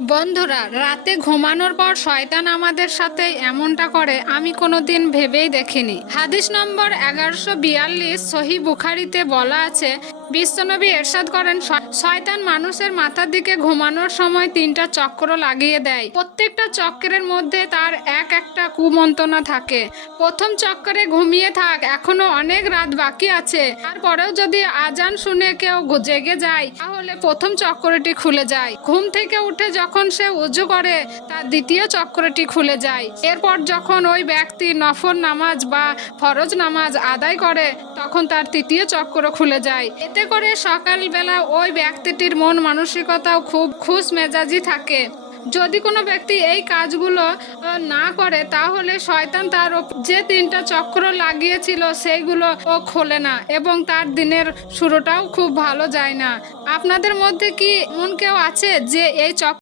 বন্ধুরা, রাতে ঘুমানোর পর শয়তান আমাদের সাথে এমনটা করে আমি কোনোদিন ভেবেই দেখিনি। হাদিস নম্বর 1142 সহি বুখারীতে বলা আছে, বিশ্বনবী এরশাদ করেন, শয়তান মানুষের মাথার দিকে ঘুমানোর সময় 3টা চক্র লাগিয়ে দেয়। প্রত্যেকটা চক্রের মধ্যে তার একটা কুমন্ত্রণা থাকে। প্রথম চক্রে ঘুমিয়ে থাক, এখনো অনেক রাত বাকি আছে, তারপরেও যদি আজান শুনে কেউ জেগে যায় তাহলে প্রথম চক্রটি খুলে যায়। ঘুম থেকে উঠে যখন সে উজু করে তার দ্বিতীয় চক্রটি খুলে যায়। এরপর যখন ওই ব্যক্তি নফল নামাজ বা ফরজ নামাজ আদায় করে তখন তার তৃতীয় চক্র খুলে যায়। এতে করে সকালবেলা ওই ব্যক্তিটির মন মানসিকতাও খুব খুশ মেজাজি থাকে। যদি কোনো ব্যক্তি এই কাজগুলো না করে তাহলে শয়তান তার যে 3টা চক্র লাগিয়েছিল সেইগুলো ও খোলে না এবং তার দিনের শুরুটাও খুব ভালো যায় না। আপনাদের মধ্যে কি এমন কেউ আছে যে এই চক্র